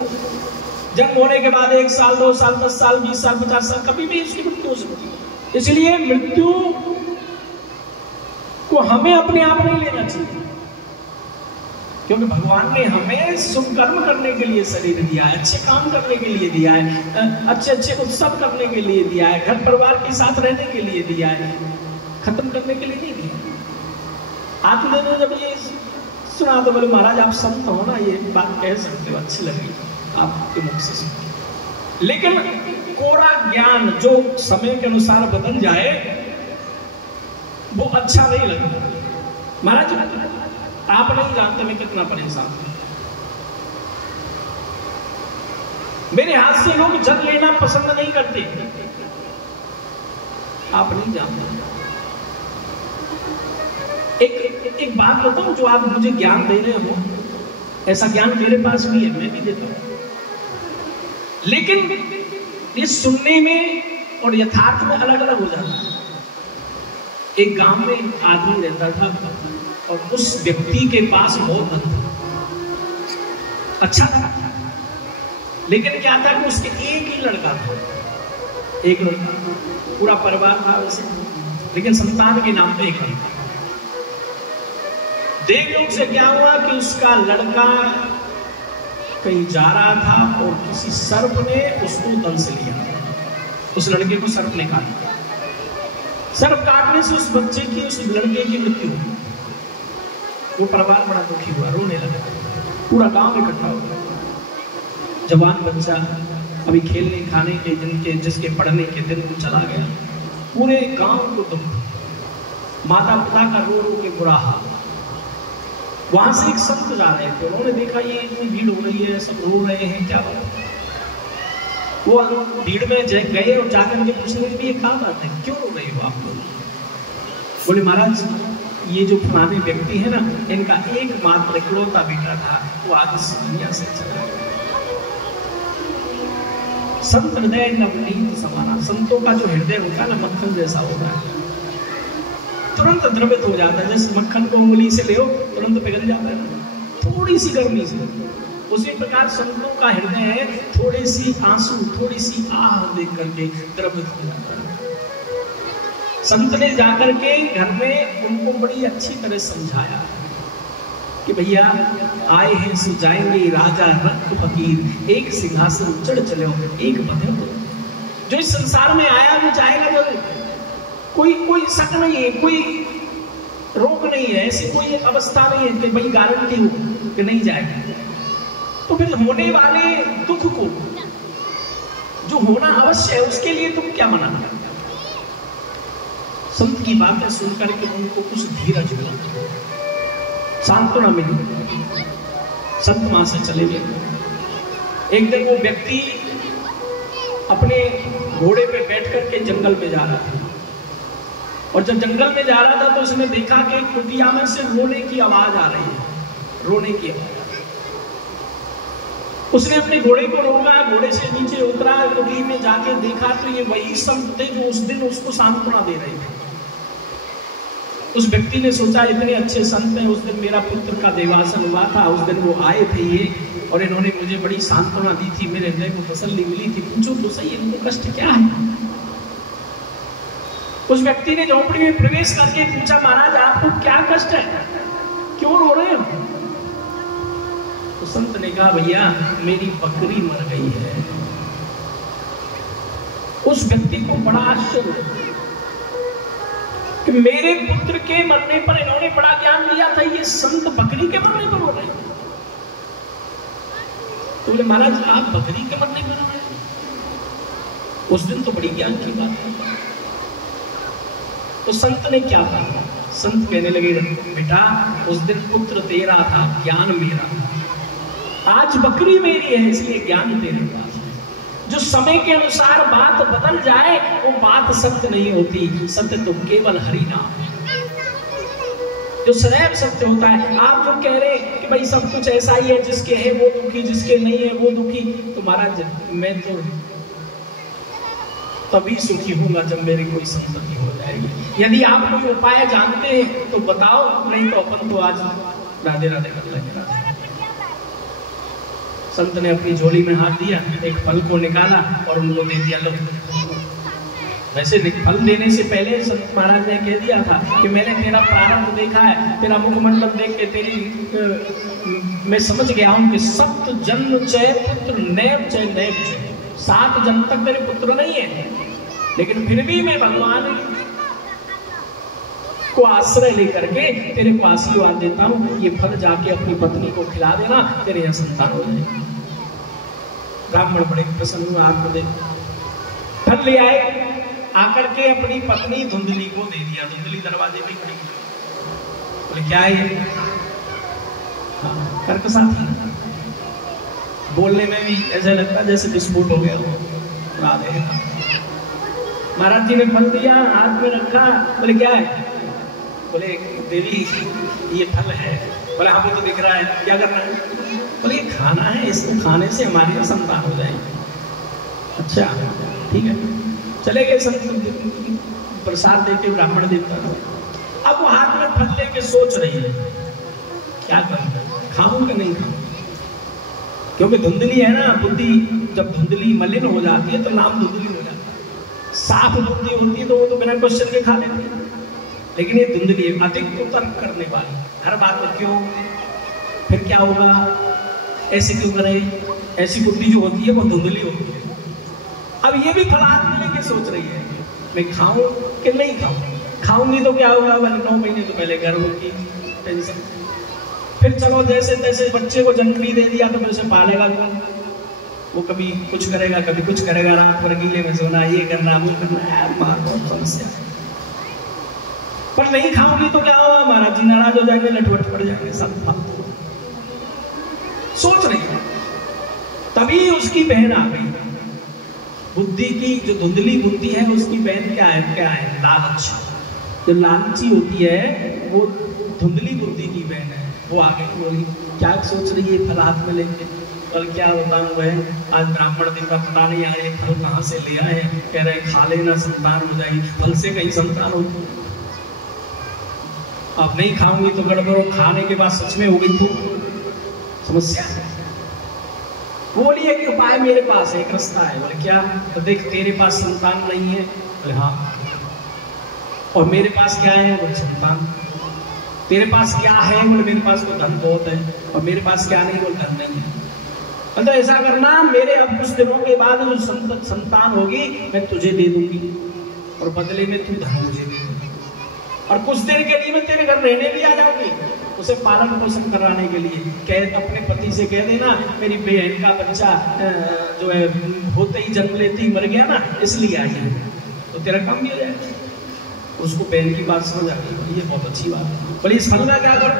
जन्म होने के बाद 1 साल, 2 साल, 10 साल, 20 साल, 50 साल, कभी भी इसकी मृत्यु हो सकती है। इसलिए मृत्यु को हमें अपने आप नहीं लेना चाहिए, क्योंकि भगवान ने हमें शुभ कर्म करने के लिए शरीर दिया है, अच्छे काम करने के लिए दिया है, अच्छे अच्छे उत्सव करने के लिए दिया है, घर परिवार के साथ रहने के लिए दिया है, खत्म करने के लिए नहीं दिया। आत्मा ने जब ये सुना तो बोले महाराज आप संत हो ना, ये बात कह सकते हो, अच्छी लगी आपके मुख से सुन। लेकिन कोरा ज्ञान जो समय के अनुसार बदल जाए वो अच्छा नहीं लगता। महाराज आप नहीं जानते मैं कितना परेशान हूं। मेरे हाथ से लोग जल लेना पसंद नहीं करते, आप नहीं जानते। एक बात बताऊं, जो आप मुझे ज्ञान दे रहे हो, ऐसा ज्ञान मेरे पास भी है, मैं भी देता हूं, लेकिन ये सुनने में और यथार्थ में अलग अलग हो जाता है। एक गांव में एक आदमी रहता था और उस व्यक्ति के पास बहुत धन था, अच्छा था, लेकिन क्या था कि उसके एक ही लड़का था, एक लड़का, पूरा परिवार था वैसे, लेकिन संतान के नाम पे एक लड़का। देवलोक से क्या हुआ कि उसका लड़का कहीं जा रहा था और किसी सर्प ने उसको दंश लिया, उस लड़के को सर्प ने काटा। सर्प काटने से उस बच्चे की, उस लड़के की मृत्यु हुई। वो परिवार बड़ा दुखी हुआ, रोने लगा, पूरा गांव इकट्ठा हो गया। जवान बच्चा अभी खेलने खाने के जिसके पढ़ने के दिन चला गया, पूरे गांव को दुख, माता पिता का रो रो के बुरा हाल। वहां से एक संत जा रहे थे, उन्होंने देखा ये इतनी भीड़ हो रही है, सब रो रहे हैं, क्या बात है। वो भीड़ में गए और जाकर के पूछने भी, ये क्या बात है, क्यों रो रहे हो आप लोग? बोले महाराज ये जो फलाने व्यक्ति है ना, इनका एकमात्र इकलौता बेटा था, वो आज इस दुनिया से चला गया। संत हृदय नवनीत समाना, संतों का जो हृदय होता है ना, मक्खन जैसा होता है, तुरंत द्रवित हो जाता है। जैसे मक्खन को उंगली से ले तुरंत पिघल जाता है ना, थोड़ी सी गर्मी से। उसी प्रकार संतों का हृदय है, थोड़ी सी आंसू, थोड़ी सी आह देख करके द्रवित हो जाता है। संत ने जाकर के घर में उनको बड़ी अच्छी तरह समझाया कि भैया आए हैं सो जाएंगे, राजा रक्त फकीर, एक सिंहासन चढ़ चलो, एक बंधे। जो इस संसार में आया वो जाएगा जरूर, कोई शक नहीं है, कोई रोग नहीं है, ऐसी कोई अवस्था नहीं है कि भाई गारंटी हो कि नहीं जाएगा। तो फिर होने वाले दुख को, जो होना अवश्य है, उसके लिए तुम क्या मनाना? संत की बातें सुनकर के उनको कुछ धीरज मिला, सांत्वना मिली। संत वहां से चले गए। एक दिन वो व्यक्ति अपने घोड़े पे बैठ करके जंगल में जा रहा था, और जब जंगल में जा रहा था तो उसने देखा कि कुटिया में से रोने की आवाज आ रही है, रोने की आवाज। उसने अपने घोड़े को रोका, घोड़े से नीचे उतरा, कुटी में जाके देखा तो ये वही संत थे जो उस दिन उसको सांत्वना दे रहे थे। उस व्यक्ति ने सोचा इतने अच्छे संत हैं, उस दिन मेरा पुत्र का देवासन हुआ था, उस दिन वो आए थे ये, और इन्होंने मुझे बड़ी सांत्वना दी थी, मेरे हृदय को तसल्ली मिली थी, पूछो तो सही इनको कष्ट क्या है। उस व्यक्ति ने झोपड़ी में प्रवेश करके पूछा, महाराज आपको क्या कष्ट है, क्यों रो रहे हो? तो संत ने कहा, भैया मेरी बकरी मर गई है। उस व्यक्ति को बड़ा आश्चर्य कि मेरे पुत्र के मरने पर इन्होंने बड़ा ज्ञान दिया था, ये संत बकरी के मरने पर रो रहे हैं। तो बोले महाराज आप बकरी के मरने पर रो रहे हैं? उस दिन तो बड़ी ज्ञान की बात है। तो संत ने क्या कहा? संत कहने लगे, बेटा उस दिन पुत्र तेरा था, ज्ञान मेरा था, आज बकरी मेरी है, इसलिए ज्ञान तेरे पास है। जो समय के अनुसार बात बदल जाए वो बात सत्य नहीं होती, सत्य तो केवल हरि नाम है जो सदैव सत्य होता है। आप जो कह रहे कि भाई सब कुछ ऐसा ही है, जिसके है वो दुखी, जिसके नहीं है वो दुखी, तो महाराज मैं तो तभी सुखी होगा जब मेरी कोई संतति हो जाएगी। यदि आप कोई उपाय जानते हैं तो बताओ, नहीं तो अपन तो आज राधे राधे कर लेंगे। संत ने अपनी झोली में हाथ दिया, एक फल को निकाला और उनको दे दिया। लो, वैसे फल देने से पहले संत महाराज ने कह दिया था कि मैंने तेरा प्रारंभ देखा है, तेरा मुखमंडल देख के मैं समझ गया हूं कि सप्त जन्म चय पुत्र नैव चय नैव चय, 7 जन्म तक तेरे पुत्र नहीं है, लेकिन फिर भी मैं भगवान को आश्रय लेकर के तेरे को आशीर्वाद देता हूं, ये फल जाके अपनी पत्नी को खिला देना, तेरे यहाँ संतान हो जाएगी। ब्राह्मण बड़े प्रसन्न हुए, आपको दे फल ले आए, आकर के अपनी पत्नी धुंधली को दे दिया। धुंधली दरवाजे पे खड़ी, बोले क्या है? कर्कशा थी, बोलने में भी ऐसा लगता जैसे विस्फोट हो गया हो। महाराज जी ने फल दिया, हाथ में रखा, बोले क्या है? बोले देवी ये फल है। बोले हमको तो दिख रहा है, क्या करना है? बोले ये खाना है, इसको खाने से हमारे यहाँ संतान हो जाएगी। अच्छा ठीक है, चले गए संत, प्रसाद देते ब्राह्मण देता। अब वो हाथ में फल लेके सोच रही है क्या करूं, खाऊं कि नहीं खाऊं, क्योंकि धुंधली है ना बुद्धि, जब धुंधली मलिन हो जाती है तो नाम धुंधली हो जाता है। साफ बुद्धि होती है तो वो तो बिना क्वेश्चन के खा लेती है, लेकिन ये धुंधली है, अधिक तो तर्क करने वाली, हर बात में क्यों, फिर क्या होगा, ऐसे क्यों करे, ऐसी बुद्धि जो होती है वो धुंधली होती है। अब ये भी फलाहार मिलने की सोच रही है, मैं खाऊं कि नहीं खाऊं, खाऊंगी तो क्या होगा, 9 महीने तो पहले गर्भ की टेंशन, फिर चलो जैसे तैसे बच्चे को जन्म भी दे दिया तो फिर उसे पालेगा कौन, वो कभी कुछ करेगा कभी कुछ करेगा, रात भर गीले में सोना, ये करना वो करना, यार मार बहुत समस्या है। पर नहीं खाऊंगी तो क्या होगा, महाराज जी नाराज हो जाएंगे, लटवट पड़ जाएंगे, सब फालतू सोच रही है। तभी उसकी बहन आ गई, बुद्धि की जो धुंधली बुद्धि है उसकी बहन क्या है, लालच। जो लालची होती है वो धुंधली बुद्धि की बहन है। वो आ गई, बोली क्या सोच रही है फल हाथ में लेके? कल क्या बताऊं बहन, आज ब्राह्मण दिन का पता नहीं आए, फल कहाँ से ले आए, कह रहे खा लेना संतान हो जाएगी, फल से कहीं संतान हो। अब नहीं खाऊंगी तो गड़बड़, खाने के बाद सच में हो गई तो समस्या। बोली एक उपाय मेरे पास है, एक रास्ता है। बोले क्या? तो देख तेरे पास संतान नहीं है। बोले हाँ। और मेरे पास क्या है? बोले संतान। तेरे पास क्या है? बोले मेरे पास तो धन बहुत है। और मेरे पास क्या नहीं? बोले धन नहीं है। तो ऐसा करना, मेरे अब कुछ दिनों के बाद जो संतान होगी मैं तुझे दे दूंगी और बदले में तू धन मुझे दे दूंगी, और कुछ देर के लिए मैं तेरे घर रहने भी आ जाऊंगी, उसे पालन पोषण कराने के लिए। कह अपने पति से कह देना मेरी बहन का बच्चा जो है होते ही जन्म लेते ही मर गया ना, इसलिए आई है, तो तेरा काम भी हो जाएगा। उसको बहन की बात समझ आ गई, ये बहुत अच्छी बात है। बोले इस फल का क्या कर?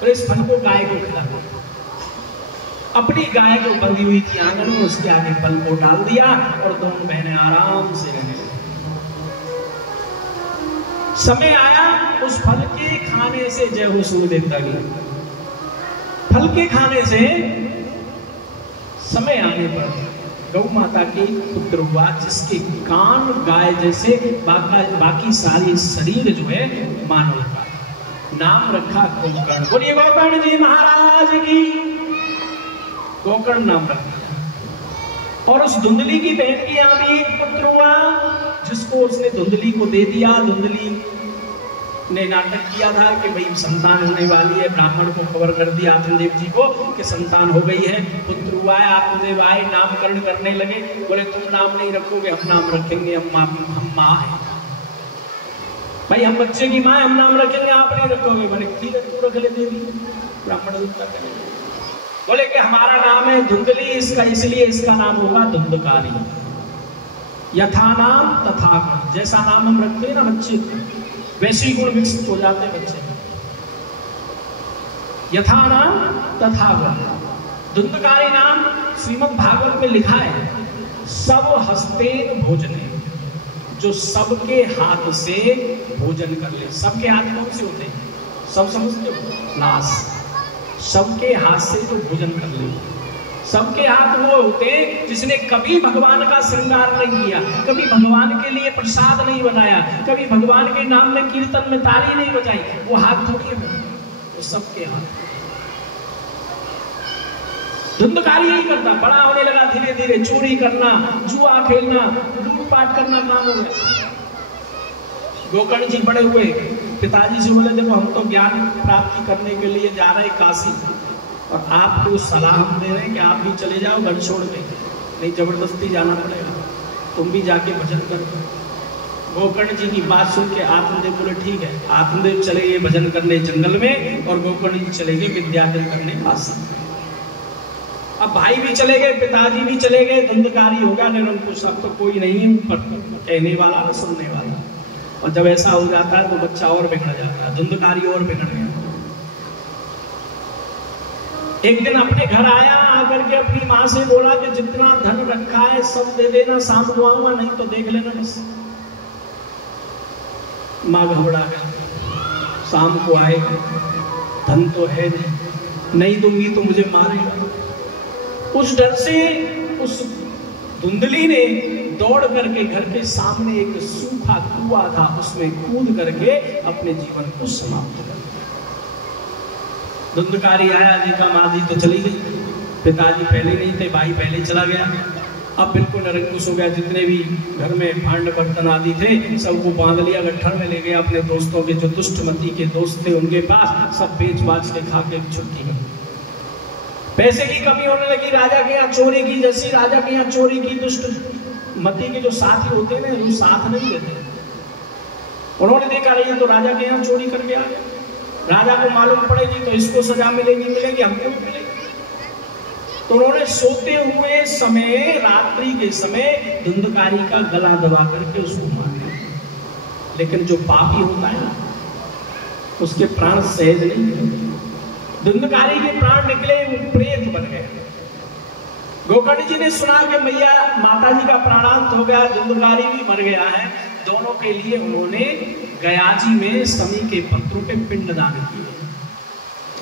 बोले इस फल को गाय को खिला दो। अपनी गाय जो बंधी हुई थी आंगन में, उसके आगे फल को डाल दिया और दोनों बहनें आराम से रहने लगी। समय आया उस फल के खाने से जय हो सूर्यदेवता की। फल के खाने से समय आने पर गौ माता के पुत्र हुआ, जिसके कान गाय जैसे, बाकी सारी शरीर जो है मानव का। नाम रखा गोकर्ण। बोलिए गोकर्ण जी महाराज की। गोकर्ण नाम रख दिया। और उस धुंधली की बहन के यहाँ भी एक पुत्र हुआ, जिसको उसने धुंधली को दे दिया। धुंधली ने नाटक किया था कि भाई संतान होने वाली है, ब्राह्मण को खबर कर दिया आत्मदेव जी को कि संतान हो गई है, पुत्र हुआ है। आत्मदेव आए, नामकरण करने लगे। बोले तुम नाम नहीं रखोगे, हम नाम रखेंगे, हम माँ है भाई, हम बच्चे की माँ, हम नाम रखेंगे, आप नहीं रखोगे। बोले ठीक है तू रख ले देवी। ब्राह्मण बोले कि हमारा नाम है धुंधली, इसका इसलिए इसका नाम होगा धुंधकारी। यथा नाम तथा गुण, जैसा नाम हम रखते हैं ना बच्चे वैसे ही गुण विकसित हो जाते हैं बच्चे। यथा नाम तथा गुण। धुंधकारी नाम श्रीमद् भागवत में लिखा है, सब हस्तेन भोजने, जो सबके हाथ से भोजन कर ले। सबके हाथ कौन से होते हैं? सब समझते हो? नास। सबके हाथ से जो भोजन कर ले। सबके हाथ वो होते जिसने कभी भगवान का श्रृंगार नहीं किया, कभी भगवान के लिए प्रसाद नहीं बनाया, कभी भगवान के नाम में कीर्तन में ताली नहीं बजाई, वो हाथ थोड़ी है, वो सबके हाथ। धुंधकारी यही करता, बड़ा होने लगा धीरे धीरे चोरी करना, जुआ खेलना, लूटपाट करना काम हो गया। गोकर्ण जी बड़े हुए, पिताजी से बोले देखो हम तो ज्ञान प्राप्ति करने के लिए जा रहे काशी, और आपको सलाह हम दे रहे हैं कि आप भी चले जाओ घर छोड़ के, नहीं जबरदस्ती जाना पड़ेगा, तुम भी जाके भजन करो। गोकर्ण जी की बात सुन के आत्मदेव बोले ठीक है। आत्मदेव चले गए भजन करने जंगल में, और गोकर्ण जी चले गए विद्याधन करने काशी। अब भाई भी चले गए, पिताजी भी चले गए, धुंधकारी हो गया निरंकुश, अब तो कोई नहीं है ऊपर कहने वाला न सुनने वाला। और जब ऐसा हो जाता है तो बच्चा और बिगड़ जाता है, धुंधकारी और बिगड़ गया। एक दिन अपने घर आया, आकर के अपनी माँ से बोला कि जितना धन रखा है सब दे देना, शाम को आऊंगा, नहीं तो देख लेना बस। माँ घबरा गई, शाम को आएगा, धन तो है नहीं दूंगी तो मुझे मारेगा। उस डर से उस धुंधली ने दौड़ करके घर के सामने एक सूखा कुआं था, उसमें कूद करके अपने जीवन को समाप्त कर दिया। धुंधकारी आया, देखा माँ जी तो चली गई, पिताजी पहले नहीं थे, भाई पहले चला गया। अब बिल्कुल निरंकुश हो गया, जितने भी घर में भांड बर्तन आदि थे सबको बांध लिया, गट्ठर में ले गया, अपने दोस्तों के जो दुष्टमती के दोस्त थे उनके पास सब बेच बाच के खा के छुट्टी में। पैसे की कमी होने लगी, राजा के यहाँ चोरी की, जैसी राजा के यहाँ चोरी की, दुष्ट मती के जो साथी होते हैं वो साथ नहीं देते। उन्होंने देखा रही तो राजा के यहाँ चोरी करके आ गया, राजा को मालूम पड़ेगी तो इसको सजा मिलेगी हमको भी मिलेगी। तो उन्होंने सोते हुए समय, रात्रि के समय धुंधकारी का गला दबा करके उसको मार दिया। लेकिन जो पापी होता है ना उसके प्राण सहज नहीं निकलते। धुंधकारी के प्राण निकले, वो प्रेत बन गए। गोकर्ण जी ने सुना कि मैया माता जी का प्राणांत हो गया, धुंधकारी भी मर गया है। दोनों के लिए उन्होंने गया जी में समी के पत्रों पे पिंडदान किए,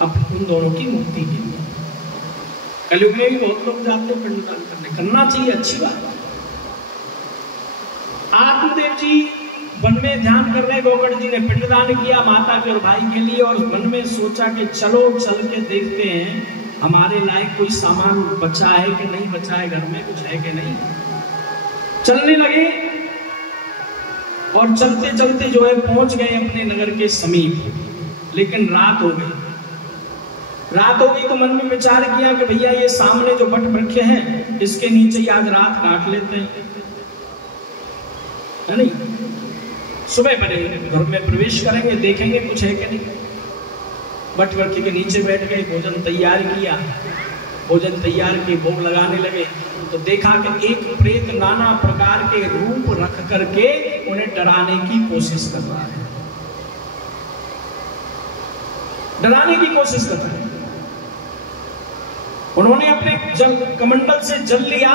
अब उन दोनों की मुक्ति के लिए। कलयुग में भी बहुत लोग जाते हैं पिंडदान करने, करना चाहिए, अच्छी बात है। आत्मदेव जी वन में ध्यान कर रहे, गोकर्ण जी ने पिंडदान किया माता के और भाई के लिए, और मन में सोचा कि चलो चल के देखते हैं हमारे लायक कोई सामान बचा है कि नहीं बचा है, घर में कुछ है कि नहीं। चलने लगे और चलते चलते जो है पहुंच गए अपने नगर के समीप। लेकिन रात हो गई तो मन में विचार किया कि भैया ये सामने जो बट वृक्ष हैं इसके नीचे ही आज रात काट लेते हैं, है नहीं। सुबह पहले घर में प्रवेश करेंगे, देखेंगे कुछ है कि नहीं। बट वृक्ष के नीचे बैठ गए, भोजन तैयार किया, भोजन तैयार के भोग लगाने लगे तो देखा कि एक प्रेत नाना प्रकार के रूप रख करके उन्हें डराने की कोशिश कर रहा है, डराने की कोशिश कर रहा है। उन्होंने अपने जल कमंडल से जल लिया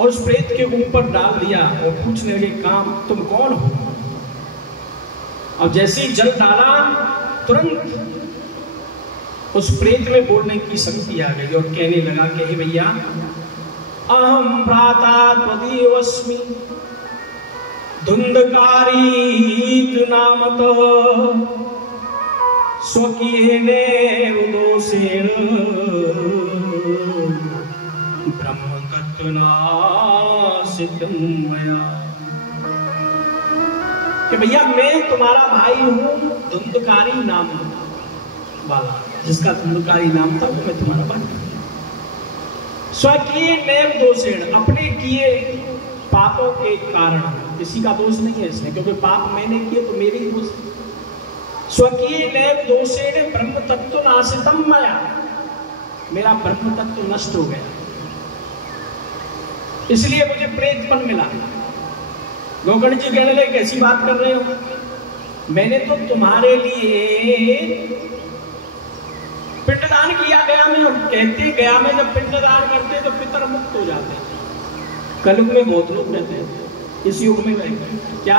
और उस प्रेत के ऊपर डाल दिया और पूछने लगे काम तुम कौन हो। अब जैसे ही जल डाला तुरंत उस प्रेत में बोलने की शक्ति आ गई और कहने लगा कि हे भैया अहम भ्राता त्वदीयोऽस्मि धुंधकारी नामतः स्वकीयेनेव दोषेण ब्रह्मतत्त्वनाशितं मया। कि भैया मैं तुम्हारा भाई हूं, धुंधकारी नाम वाला, जिसका धुंधकारी नाम था वो मैं तुम्हारा भाई हूं। स्वकीयेनेव दोषेण, अपने किए पापों के कारण, किसी का दोष नहीं है इसमें, क्योंकि पाप मैंने किए तो मेरे ही दोष। स्वकीयेनेव दोषेण ब्रह्म तत्व नाशितम मया, मेरा ब्रह्म तत्व नष्ट हो गया, इसलिए मुझे प्रेतपन मिला। गोकर्ण जी कहने लगे कैसी बात कर रहे हो, मैंने तो तुम्हारे लिए पिंडदान किया गया में, और कहते गया में जब पिंडदान करते तो पितर मुक्त हो जाते। कलयुग में बहुत लोग रहते हैं, इस युग में क्या